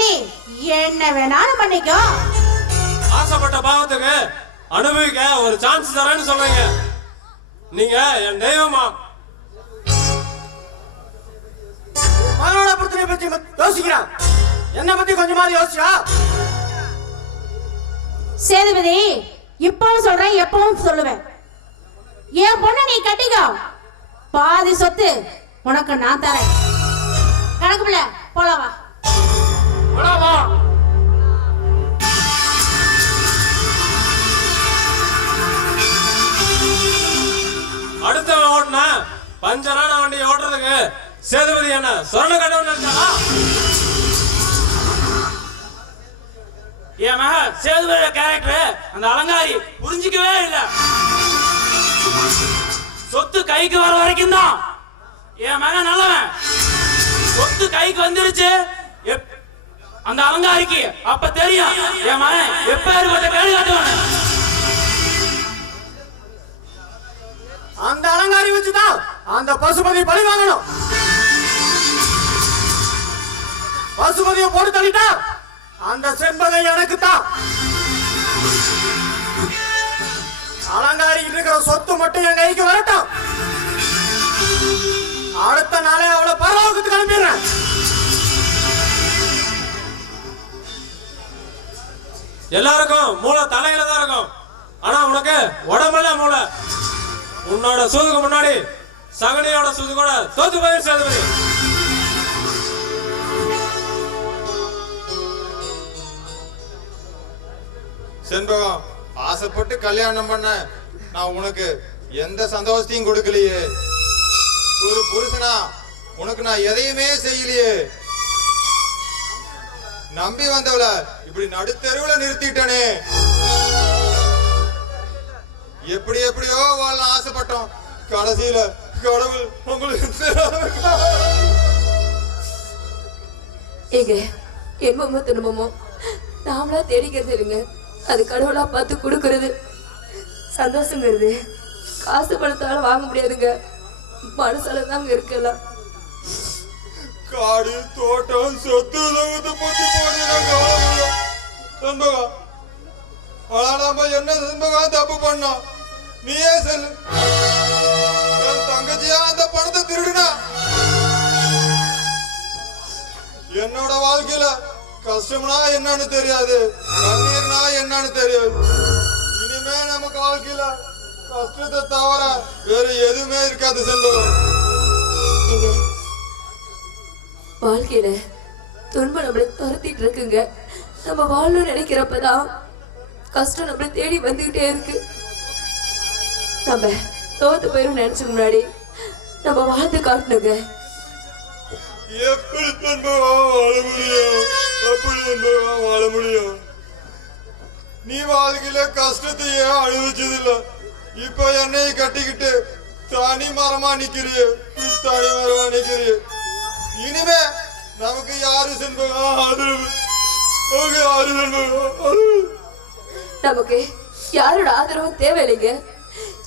பண்ணி என்ன வேணாலும் பண்ணிக்கோ. ஆசைப்பட்ட பாவத்துக்கு அனுபவிக்க ஒரு சான்ஸ் தரேன்னு சொல்றீங்க. நீங்க என் தெய்வமா? மகனோட பிரச்சனை பத்தி யோசிக்கிறான். என்ன பத்தி கொஞ்சமாவது யோசிச்சா? சேதுபதி, இப்பவும் சொல்றேன், எப்பவும் சொல்லுவேன், என் பொண்ணு நீ கட்டிக்கோ. பாதி சொத்து உனக்கு நான் தரேன். கணக்கு பிள்ளை போலவா? அடுத்தவன் ஓட்டுனா பஞ்சரான வண்டியை ஓட்டுறதுக்கு சேதுபதி என்ன சொர்ண கடவுள் நினைச்சானா? என் மக சேதுபதியோட கேரக்டர் அந்த அலங்காரி புரிஞ்சிக்கவே இல்லை. சொத்து கைக்கு வர வரைக்கும் தான் என் மகன் நல்லவன். சொத்து கைக்கு வந்துருச்சு அந்த அலங்காரிக்கு அப்ப தெரியும் என் மகன் எப்பேற்பட்ட கேடு காட்டுவான். அந்த அலங்காரி வச்சுதான் அந்த பசுபதி பழி வாங்கணும். பசுபதியை போட்டு தள்ளிட்டா அந்த செண்பகை எனக்கு தான். அலங்காரி இருக்கிற சொத்து மட்டும் என் கைக்கு வரட்டும். அடுத்த நாளே அவளை பரலோகத்துக்கு அனுப்பிடுறேன். எல்லாருக்கும் மூளை தலையில தான் இருக்கும், ஆனா உனக்கு உடம்புல மூளை. உன்னோட சூதுக்கு முன்னாடி சகனியோட சூது கூட தோத்து போயிரு சேதுபதி. செண்பகம், ஆசைப்பட்டு கல்யாணம் பண்ண நான் உனக்கு எந்த சந்தோஷத்தையும் கொடுக்கலையே. ஒரு புருஷனா உனக்கு நான் எதையுமே செய்யலையே. நம்பி வந்தவள இப்படி நடுத்தெருவுல நிறுத்திட்டனே. எப்படி எப்படியோ வாழ ஆசைப்பட்டோம். கடைசியில கடவுள் உங்களுக்கு ஏங்க எம்மோ துன்பமோ நாமளா தேடிக்கிறது இல்லைங்க, அது கடவுளா பார்த்து கொடுக்கறது. சந்தோஷங்கிறது காசு பணத்தால வாங்க முடியாதுங்க, மனசால தாங்க இருக்கலாம். காடு தோட்டம் சொத்து பத்தி செண்பகம், ஆனா நம்ம என்ன செண்பகம் தப்பு பண்ணோம்? நீயே சொல்லு. என் தங்கச்சியா அந்த பணத்தை திருடுனா என்னோட வாழ்க்கையில கஷ்டம்னா என்னன்னு தெரியாது, கண்ணீர்னா என்னன்னு தெரியாது. இனிமே நமக்கு வாழ்க்கையில கஷ்டத்தை தவிர வேற எதுவுமே இருக்காது செண்பகம். வாழ்க்கையில துன்பம் நம்மளை துரத்திட்டு இருக்குங்க. நம்ம வாழணும்னு நினைக்கிறப்பதான் கஷ்டம் நம்மளை தேடி வந்துகிட்டே இருக்கு. நம்ம தோத்து போயிரும் நினைச்சுக்கு முன்னாடி நம்ம வாழ்ந்து காட்டணுங்க. எப்படி வாழ முடியும்? எப்படி வாழ முடியும்? நீ வாழ்க்கையில கஷ்டத்தையே அனுபவிச்சதில்ல. இப்ப என்னையை கட்டிக்கிட்டு தனி மரமா நிக்கிறிய, தனி மரமா நிக்கிறிய. இனிமே நமக்கு யாரு செண்பகம் ஆதரவு? யாரு செண்பகம்? நமக்கு யாரோட ஆதரவும் தேவையில்லைங்க.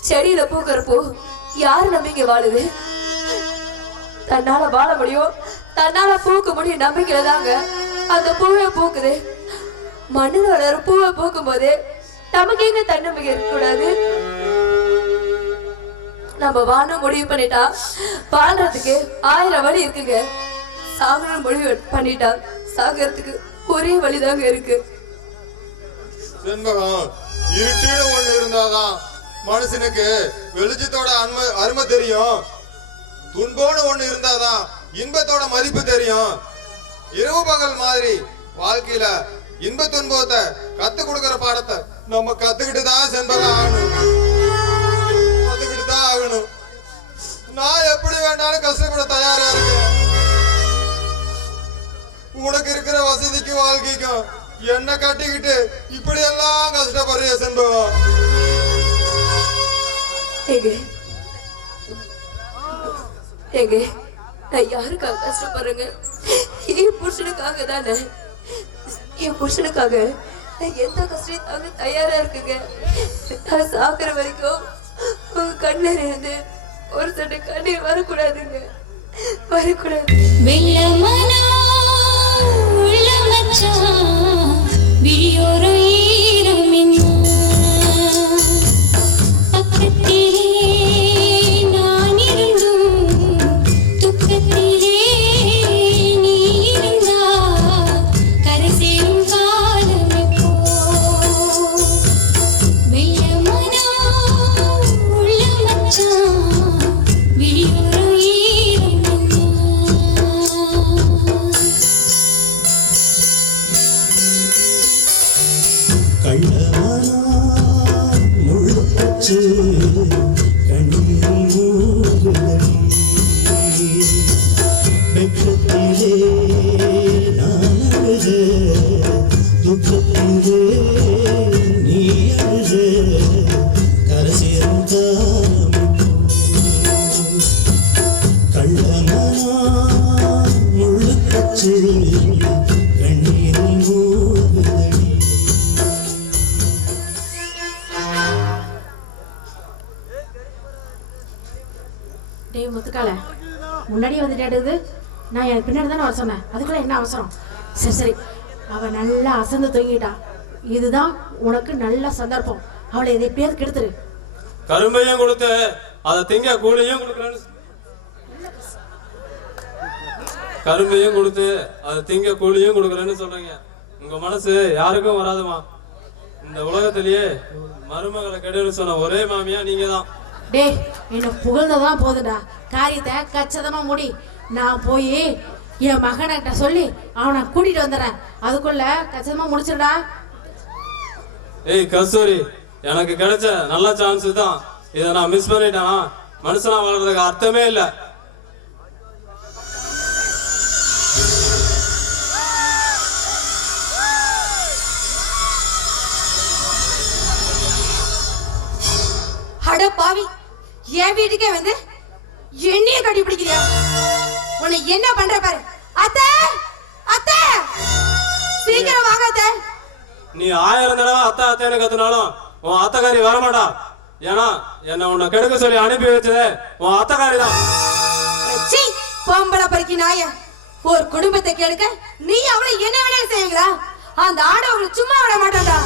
செடியில பூக்கிறப்போ யாரு நம்பிக்கை வாழுது? தன்னால வாழ முடியும், தன்னால பூக்க முடியும் நம்பிக்கையில தாங்க அந்த பூவை பூக்குது. மண்ணில் வளர பூவை பூக்கும் போது நமக்கு எங்க தன்னம்பிக்கை இருக்கக்கூடாது? நம்ம வாழ முடிவு பண்ணிட்டா வாழ்றதுக்கு 1000 வழி இருக்குங்க. சாகணும் முடிவு பண்ணிட்டா சாகிறதுக்கு ஒரே வழிதாங்க இருக்கு. செண்பகம், இருட்டுன்னு ஒண்ணு இருந்தாதான் மனுஷனுக்கு வெளிச்சத்தோட அருமை தெரியும். துன்போன்னு ஒண்ணு இருந்தாதான் இன்பத்தோட மதிப்பு தெரியும். இரவு பகல் மாதிரி வாழ்க்கையில இன்ப துன்பத்தை கத்து கொடுக்கிற பாடத்தை நம்ம கத்துக்கிட்டு தான் செண்பகம் ஆகணும். கத்துக்கிட்டு தான் ஆகணும். நான் எப்படி வேண்டாலும் கஷ்டப்பட தயாரா இருக்கேன். உனக்கு இருக்கிற வசதிக்கும் வாழ்க்கைக்கும் என்ன கட்டிக்கிட்டு இப்படி எல்லாம் கஷ்டப்படுறிய செண்பகம்? நான் யாருக்காக கஷ்டப்படுறேங்க? என் புருஷனுக்காக தானே. என் புருஷனுக்காக நான் எந்த கஷ்டம் தாங்க தயாரா இருக்குங்க. நான் சாகுற வரைக்கும் உங்க கண்ணீர் இருந்து ஒரு சட்டை கண்ணீர் வரக்கூடாதுங்க, வரக்கூடாது. காற்று கண்ணீரில் மூழ்குதடி. டேய் முத்துக்கால முன்னாடி வந்துட்டாடுது. நான் எனக்கு பின்னாடி தானே வர சொன்னேன், அதுக்குள்ள என்ன அவசரம்? சரி சரி, அவ நல்லா அசந்து தூங்கிட்டா. இதுதான் உனக்கு நல்ல சந்தர்ப்பம். அவளை இதை எப்படியாவது கெடுத்துரு. கரும்பையும் கொடுத்து அதை திங்க கூலியும் கொடுக்குறேன்னு கரும்பையும் கொடுத்து அதை திங்க கூலியும் கொடுக்குறேன்னு சொல்றீங்க. உங்க மனசு யாருக்கும் வராதுமா. இந்த உலகத்திலேயே மருமகளை கெடுன்னு சொன்ன ஒரே மாமியா நீங்க தான். டேய் என்ன புகழ்ந்ததான் போதுடா, காரியத்தை கச்சிதமா முடி. நான் போய் என் மகன்கிட்ட சொல்லி அவனை கூட்டிட்டு வந்துடுறேன். அதுக்குள்ள கச்சிதமா முடிச்சிடா. ஏய் கஸ்தூரி, எனக்கு கிடைச்ச நல்ல சான்ஸ் தான். இதை நான் மிஸ் பண்ணிட்டேனா மனுஷனா வாழ்றதுக்கு அர்த்தமே இல்லை. அட பாவி, என் வீட்டுக்கே வந்து என்னைய கட்டி பிடிக்கிறியா? உன்னை என்ன பண்ற பாரு. அத்தை அத்தை, சீக்கிரம் வாங்க அத்தை. நீ 1000 தடவை அத்தை அத்தைன்னு கத்துனாலும் உன் அத்தைக்காரி வரமாட்டா. ஏன்னா என்ன உன்னை கெடுக்க சொல்லி அனுப்பி வச்சதே உன் அத்தைக்காரி தான். சீ, பொம்பளை பறிக்கி நாய. ஒரு குடும்பத்தை கெடுக்க நீ அவளை என்ன வேணாலும் செய்வீங்களா? அந்த ஆடவங்களை சும்மா விட மாட்டான்டா.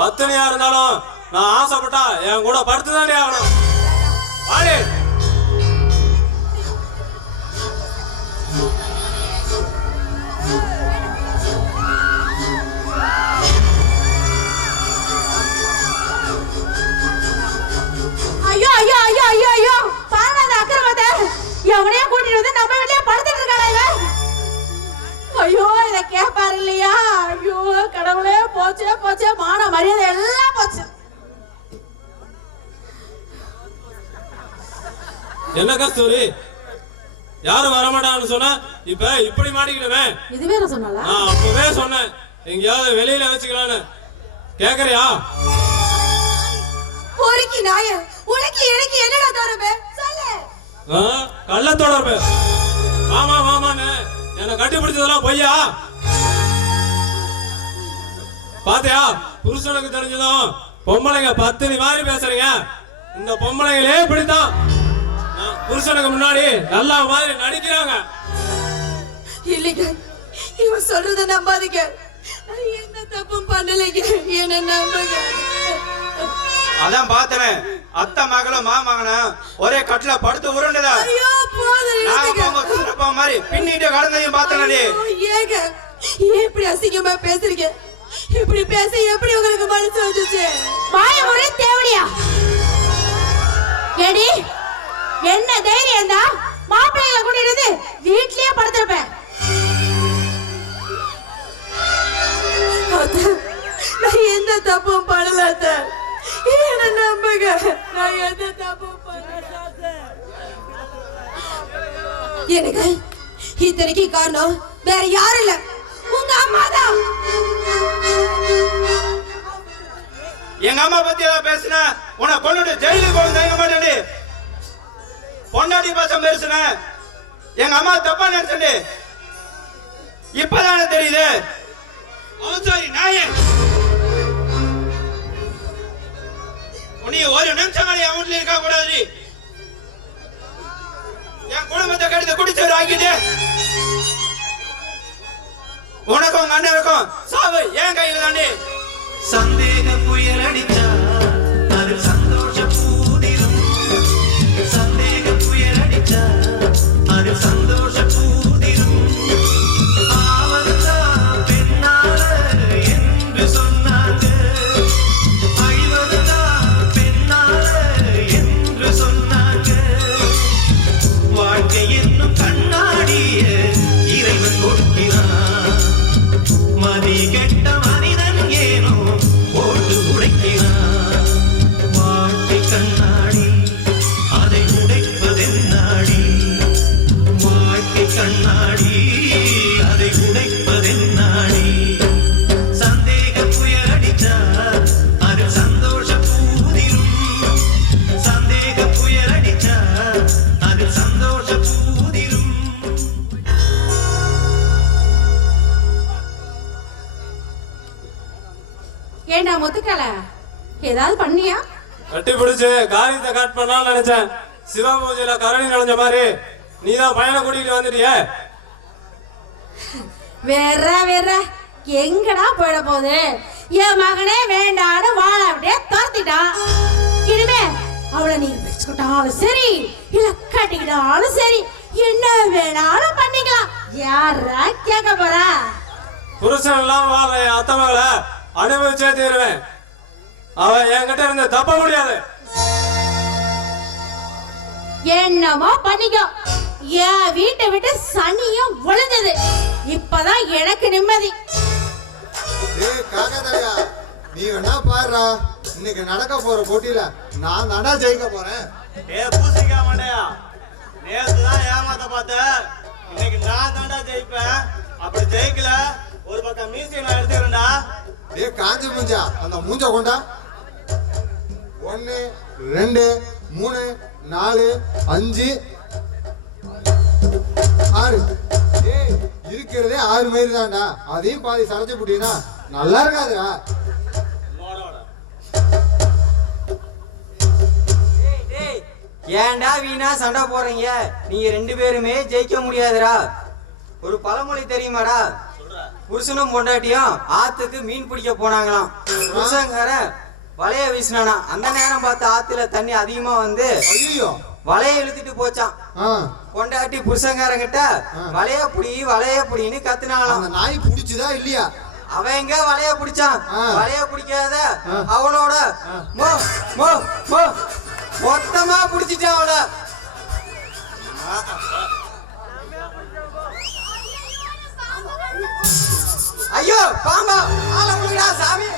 பத்தினியா இருந்தாலும் நான் ஆசைப்பட்டா என் கூட படுத்துதானே ஆகணும். வாடி. ஐயோ ஐயோ ஐயோ ஐயோ ஐயோ, பாருங்க அந்த அக்கிரமத்தை. எவனையா கூட்டிட்டு வந்து நம்ம வீட்லயே படுத்துட்டு இருக்காளா இவன்? ஐயோ இத கேட்பாரு இல்லையா? ஐயோ கடவுளே, போச்சே போச்சே, மான மரியாதை எல்லாம் போச்சு. என்ன கஸ்தூரி, யாரும் வரமாட்டான்னு சொன்ன, இப்ப இப்படி மாட்டிக்கிடுவேன். இதுவே நான் சொன்னால நான் அப்பவே சொன்னேன் எங்கேயாவது வெளியில வச்சுக்கலான்னு. கேக்குறியா? பொறுக்கி நாய, உனக்கு எனக்கு என்னடா தொடர்பு சொல்லு. கள்ள தொடர்பு. மாமா மாமான்னு என்ன கட்டிப்பிடிச்சதெல்லாம் பொய்யா? பாத்தியா, புருஷனுக்கு தெரிஞ்சதும் பொம்பளைங்க பத்தினி மாதிரி பேசுறீங்க. இந்த பொம்பளைங்களே இப்படித்தான் புருஷனுக்கு முன்னாடி நல்லா மாதிரி நடிக்கிறாங்க. இல்லைங்க, இவன் சொல்றத நம்பாதீங்க. என்ன தப்பும் பண்ணலைங்க, என்ன நம்புங்க. அதான் பார்த்தேன், அத்தை மகளும் மாமகனும் ஒரே கட்டில படுத்து உருண்டுதா. ஐயோ போதும் மாதிரி பின்னிட்டு கடந்தையும் பார்த்தனே. ஏங்க ஏன் இப்படி அசிங்கமா பேசுறீங்க? இப்படி பேச எப்படி உங்களுக்கு மனசு வந்துச்சு? வாய ஒரே தேவடியா. ஏடி என்ன தைரியம் தான் மாப்பிள்ளைகளை கூட்டிட்டு வந்து வீட்லயே படுத்திருப்பேன். நான் எந்த தப்பும் பண்ணல அத்தை, என்ன நம்புங்க. நான் எந்த தப்பும் பண்ணல. எனக்கு இத்தனைக்கு காரணம் வேற யாரும் இல்ல, உங்க அம்மா தான். எங்க அம்மா பத்தி ஏதாவது பேசுன உன்னை கொண்டுட்டு ஜெயிலுக்கு போக தயங்க மாட்டேன். பொண்டாட்டி பாசம் பேசுன எங்க அம்மா தப்பா நினைச்சே. இப்பதானே தெரியுது. சாரி நாயே, உன்னை ஒரு நிமிஷம் அவன் வீட்டுல இருக்க கூடாது. என் குடும்பத்தை கெடுத்து குடிச்சவர் ஆக்கிட்டு உனக்கும் உங்க அண்ணனுக்கும் சாவு என் கையில தாண்டி. சந்தேக புயல் அடிச்சா அது சந்தோஷ பூதிரும். சந்தேக புயல் அடிச்சா அது சந்தோஷ பூதிரும். ஆவதா பெண்ணால என்று சொன்னாங்க, அழிவதா பெண்ணால என்று சொன்னாங்க. வாழ்க்கை என்னும் கண்ணாடிய இறைவன் கொடுக்கிறான். மதி கெட்ட மனிதன் ஏனோ ஓட்டு உடைக்கிறான். வாழ்க்கை கண்ணாடி அதை உடைப்பதென்னாடி? வாழ்க்கை கண்ணாடி அதை உடைப்பதென்னாடி? சந்தேக புயல் அடிச்சா அது சந்தோஷ பூதிரும். சந்தேக புயல் அடிச்சா அது சந்தோஷ பூதிரும். ஏண்டா முத்துக்கல ஏதாவது பண்ணியா? கட்டி பிடிச்சு காரியத்தை கட் பண்ணலாம்னு நினைச்சேன். சிவா பூஜையில கரணி நனைஞ்ச மாதிரி நீதான் பையனை கூட்டிட்டு வந்துட்டியே. வேற எங்கடா போயிட போகுது? என் மகனே வேண்டான்னு வாழ அப்படியே துரத்திட்டான். இனிமே அவளை நீ வச்சுக்கிட்டாலும் சரி இல்ல கட்டிக்கிட்டாலும் சரி என்ன வேணாலும் பண்ணிக்கலாம். யாரா கேட்க போறா? புருஷன் எல்லாம் வாழ அத்தை மகளை அனுபவிச்சே தீருவேன். அவன் என்கிட்ட இருந்து தப்ப முடியாது. என்னமோ பண்ணிக்கோ. என் வீட்டை விட்டு சனியும் ஒளிஞ்சது. இப்பதான் எனக்கு நிம்மதி. நீ வேணா பாருடா, இன்னைக்கு நடக்க போற போட்டியில நான் தாண்டா ஜெயிக்க போறேன். பூசிக்க மாட்டேயா, நேத்து தான் ஏமாத்த பார்த்த, இன்னைக்கு நான் தாண்டா ஜெயிப்பேன். அப்படி ஜெயிக்கல ஒரு பக்கம் மீசி நான் எடுத்துக்கிறேன்டா. காஞ்சி மூஞ்சா, அந்த மூஞ்ச கொண்டா. 1 2 3 4 5 6 இருக்கிறதே 6 மாதிரி தான்டா. அதையும் பாதி சரைச்சு போட்டீங்கன்னா நல்லா இருக்காதுடா. ஏன்டா வீணா சண்டை போறீங்க? நீங்க 2 பேருமே ஜெயிக்க முடியாதுடா. ஒரு பழமொழி தெரியுமாடா? புருஷனும் பொண்டாட்டியும் ஆத்துக்கு மீன் பிடிக்க போனாங்களாம். புருஷங்காரன் வலைய வீசினானா, அந்த நேரம் பார்த்து ஆத்துல தண்ணி அதிகமா வந்து வலைய இழுத்துட்டு போச்சான். பொண்டாட்டி புருஷங்காரங்கிட்ட வலைய புடின்னு கத்துனாங்களாம். நாய் பிடிச்சுதா இல்லையா? அவன் எங்க வலைய பிடிச்சான்? வலைய பிடிக்காத அவனோட மொத்தமா பிடிச்சிட்டான் அவள. ஐயோ பாம்பா, ஆள முடியடா சாமி.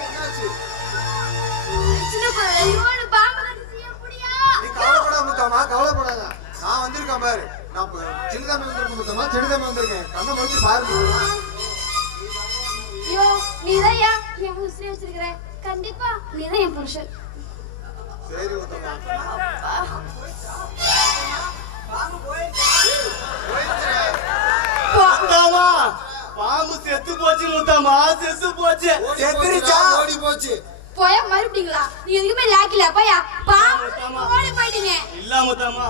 கவலைப்படாத, நான் வந்திருக்கேன் பாரு. நான் சின்னதாம வந்திருக்கேன், சின்னதாம வந்திருக்கேன். கண்ணை முடிச்சு பாருங்க. ஐயோ நீதான் என் புருஷனை வச்சிருக்கிற, கண்டிப்பா நீதான் என் புருஷன். சரி பாம்பு செத்து போச்சு முத்தம்மா, செத்து போச்சு. ஓடி போச்சு. போயா மறுபடிங்களா? நீ எதுக்குமே லாக்கில போயா. பாம்பு ஓடி போயிட்டீங்க. இல்ல முத்தம்மா,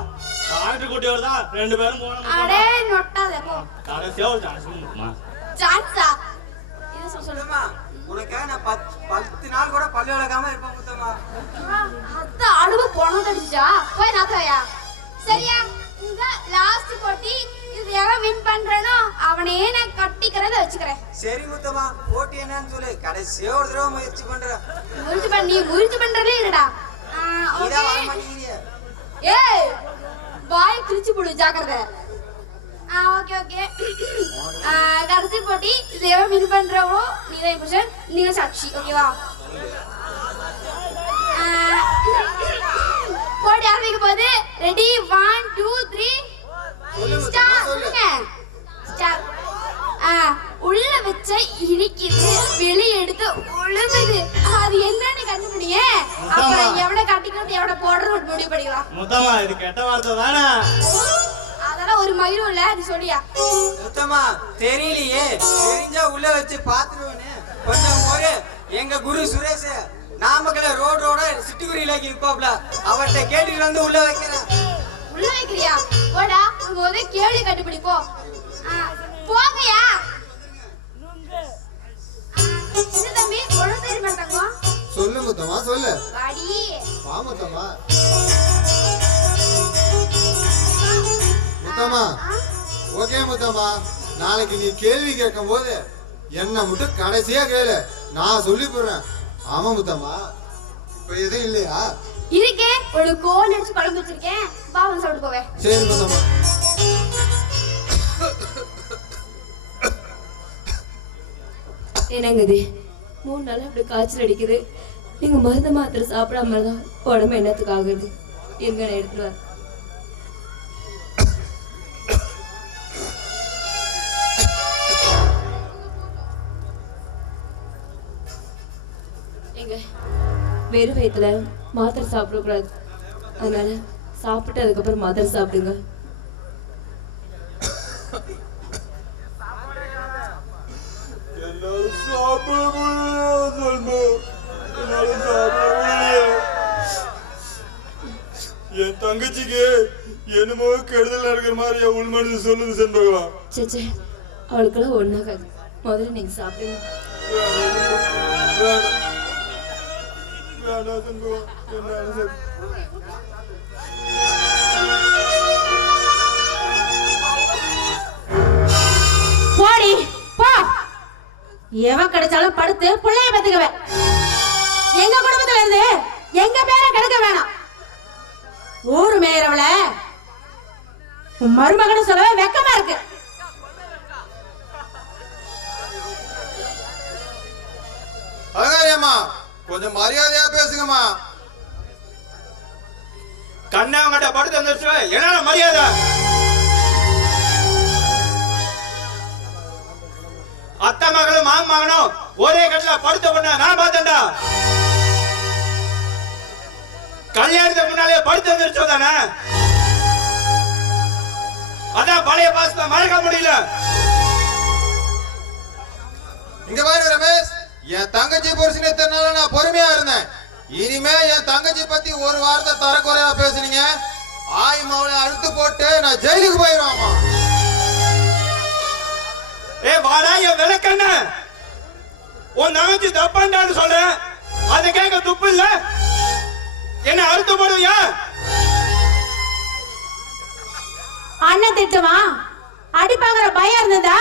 டாக்டர் குட்டியோட தான் 2 பேரும் போனோம். அடே நொட்டாத போ. கடைசியா ஒரு சான்ஸ் முத்தம்மா. சான்ஸா? இது சொல்லுமா, உனக்கு நான் 10 நாள் கூட பல்லு விளக்காம இருப்பேன் முத்தம்மா. அத்த அழுவு போன தடிச்சா போய் நாத்தாயா. சரியா? இந்த லாஸ்ட் போட்டி இது எவன் வின் பண்றானோ அவனே நான் கட்டிக்கிறத வச்சுக்கிறேன். சரி முத்தம்மா, போட்டி என்னன்னு சொல்லு. கடைசியா ஒரு தடவை முயற்சி பண்றேன். முயற்சி பண்றதே இல்லடா. நீதான் வர மாட்டேங்கிறியே. ஏய் பாய் கிழிச்சு போடு, ஜாக்கிரதை. ஓகே கடைசி போட்டி இது எவன் வின் பண்றவோ நீதான் என் புருஷன், நீங்க சாட்சி. ஓகேவா? போட்டி ஆரம்பிக்க போகுது. Ready 1 2 3 start. உள்ள வச்ச இனிக்குது, வெளியே எடுத்து உழுவுது. அது என்னன்னு கண்டுபிடிங்க. அப்புறம் எவனை கட்டிக்கிறது எவனை போடுறது முடிவு பண்ணிக்கலாம். முத்தம்மா இது கெட்ட வார்த்தை தானே? அதெல்லாம் ஒரு மயிரும் இல்ல, அது சொல்லியா? முத்தம்மா தெரியலையே, தெரிஞ்சா உள்ள வச்சு பாத்துருவேன்னு. கொஞ்சம் ஒரு எங்க குரு சுரேஷ் நாமக்கல்ல ரோடோட சிட்டுக்குருவிலைக்கு இருப்பாப்ல, அவர்கிட்ட கேட்டுட்டு வந்து உள்ள வைக்கிறேன். உள்ள வைக்கிறியா? போடா, முதல்ல கேள்வி கண்டுபிடி போ. போங்கயா. இது தம்பி ஒழுங்கு தெரிய மாட்டாங்க. சொல்லு முத்தம்மா, சொல்லு. வாடி வா முத்தம்மா. முத்தம்மா ஓகே முத்தம்மா, நாளைக்கு நீ கேள்வி கேட்கும் போது என்ன மட்டும் கடைசியா கேளு, நான் சொல்லி போடுறேன். ஆமா முத்தம்மா, இப்ப எதுவும் இல்லையா? இருக்கே, ஒரு கோல் அடிச்சு குழம்பு வச்சிருக்கேன், பாவம் சாப்பிட்டு போவே. சரி முத்தம்மா. என்னங்க இது 3 நாள் அப்படி காய்ச்சல் அடிக்குது. நீங்க மருந்து மாத்திரை சாப்பிடாம தான் உடம்பு என்னத்துக்கு ஆகுது? எங்க நான் எடுத்துட்டு வர. எங்க வெறும் வயிற்றுல மாத்திரை சாப்பிடக்கூடாது, அதனால சாப்பிட்டு அதுக்கப்புறம் மாத்திரை சாப்பிடுங்க. தங்கச்சிக்கு என்னமோ கெடுதல் நடக்கிற மாதிரி என் உள் மனது சொல்லுது செண்பகம். சேச்சே அவளுக்கெல்லாம் ஒண்ணாகாது. முதல்ல நீங்க சாப்பிடுங்க. வேண்டாம் செண்பகம், என்னால சரி. போடி போ. எவன் கிடைச்சாலும் படுத்து பிள்ளைய பத்துக்குவ. எங்க குடும்பத்துல இருந்து எங்க பேரை கெடுக்க வேணாம். ஊரு மேயறவள உன் மருமகன்னு சொல்லவே வெக்கமா இருக்கு. அழகாரியம்மா கொஞ்சம் மரியாதையா பேசுங்கம்மா. கண்ணவங்கிட்ட படுத்து வந்துருச்சு, என்ன மரியாதை? அத்தை மகளும் மாமன் மகனும் ஒரே கட்டில படுத்த பண்ண நான் பார்த்தேன்டா. கல்யாணத்துக்கு முன்னாலே படுத்து வந்துருச்சோ தானே, அதான் பழைய பாசத்தை மறக்க முடியல. இங்க பாரு ரமேஷ், என் தங்கச்சி புருஷனை தெரியல நான் பொறுமையா இருந்தேன். இனிமே என் தங்கச்சி பத்தி ஒரு வார்த்தை தரக்குறையா பேசுனீங்க, ஆய் மாவளை அழுத்து போட்டு நான் ஜெயிலுக்கு போயிடுவாமா. ஏ வாடா என் விளக்கண்ண, உன் தங்கச்சி தப்பாண்டான்னு சொல்றேன், அதை கேட்க துப்பு இல்ல. என்ன அறுத்து போடுவியா? அண்ணன் திட்டுமா அடிப்பாங்கிற பயம் இருந்ததா?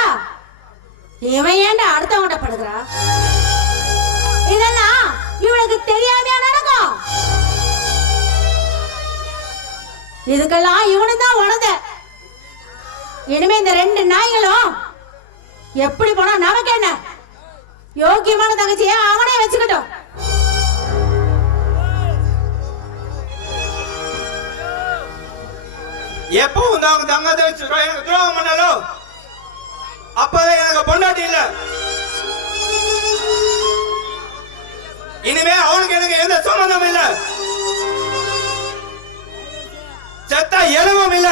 இவன் ஏன்டா அடுத்தவங்கிட்ட படுகிறா? இதெல்லாம் இவளுக்கு தெரியாமையா நடக்கும்? இதுக்கெல்லாம் இவனு தான் உணர்ந்த. இனிமே இந்த ரெண்டு நாய்களும் எப்படி போனா நமக்கு என்ன? யோக்கியமான தங்கச்சியை அவனே வச்சுக்கிட்டோம். எப்பவும் தங்கச்சி எனக்கு துரோகம் பண்ணாலும் அப்பதான் எனக்கு பொண்டாட்டி இல்ல. இனிமே அவனுக்கு எனக்கு எந்த சம்பந்தம் இல்ல, செத்தா எதுவும் இல்ல.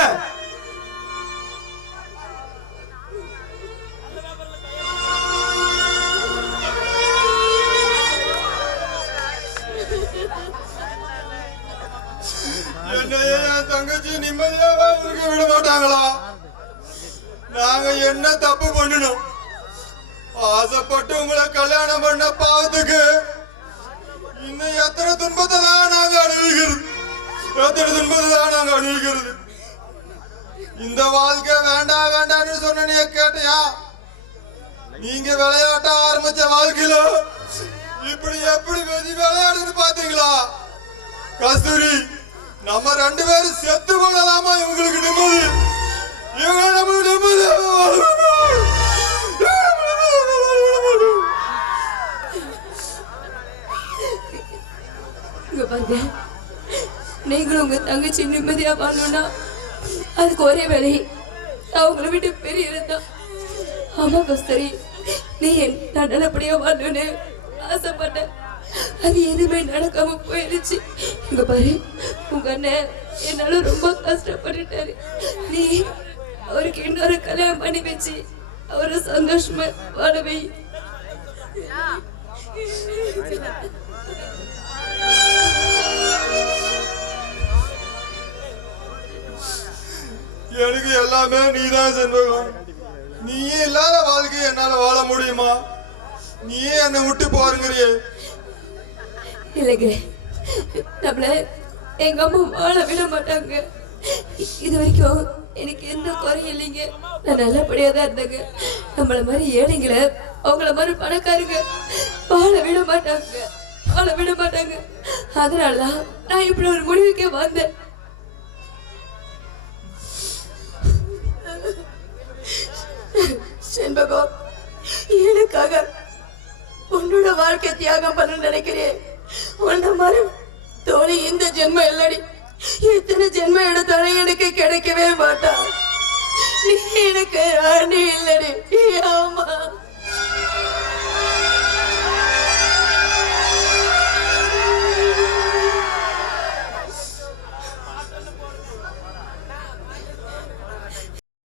தங்கச்சி நிம்மதியா இருக்க விட மாட்டாங்களா? நாங்க என்ன தப்பு பண்ணணும்? ஆசைப்பட்டு உங்களை கல்யாணம் பண்ண பாவத்துக்கு இன்னும் எத்தனை துன்பத்தை தான் நாங்க அனுபவிக்கிறது, எத்தனை துன்பத்தை தான் நாங்க அனுபவிக்கிறது. இந்த வாழ்க்கை வேண்டாம் வேண்டாம்னு சொன்ன நீ கேட்டியா? நீங்க விளையாட்ட ஆரம்பிச்ச வாழ்க்கையில இப்படி எப்படி விளையாடுன்னு பாத்தீங்களா? கஸ்தூரி, நம்ம ரெண்டு பேரும் செத்து போனதாமா இவங்களுக்கு நிம்மதி. இவங்க நம்மளுக்கு நிம்மதி. நீங்களும் உங்க தங்கச்சி நிம்மதியா வாழணும்னா அதுக்கு ஒரே வேலை அவங்கள விட்டு பெரிய இருந்தா. ஆமா கஸ்தூரி, நீ நான் நல்லபடியா வாழணும்னு ஆசைப்பட்ட, அது எதுவுமே நடக்காம போயிடுச்சு. இங்க பாரு, உங்க அண்ணன் என்னால ரொம்ப கஷ்டப்பட்டுட்டாரு. நீ அவருக்கு இன்னொரு கல்யாணம் பண்ணி வச்சு அவரை சந்தோஷமா வாழவை. எனக்கு எல்லாமே நீதான் செண்பகம். நீயே இல்லாத வாழ்க்கை என்னால வாழ முடியுமா? நீயே என்னை விட்டு போறங்கிறியே. இல்லைங்க, நம்மள எங்க அம்மா வாழ விட மாட்டாங்க. இது வரைக்கும் எனக்கு எந்த குறையும் இல்லைங்க. நான் நல்லபடியா தான் இருந்தேங்க. நம்மள மாதிரி ஏழைங்களை அவங்கள மாதிரி பணக்காரங்க வாழ விட மாட்டாங்க, வாழ விட மாட்டாங்க. அதனாலதான் நான் இப்படி ஒரு முடிவுக்கே வந்தேன். செண்பகம், எனக்காக உன்னோட வாழ்க்கை தியாகம் பண்ண நினைக்கிறேன். உன்ன மாதிரி தோழி இந்த ஜென்மம் இல்லடி, எத்தனை ஜென்மம் எடுத்தாலும் எனக்கு கிடைக்கவே மாட்டா. நீ எனக்கு ஆண்டி இல்லடி. ஆமா.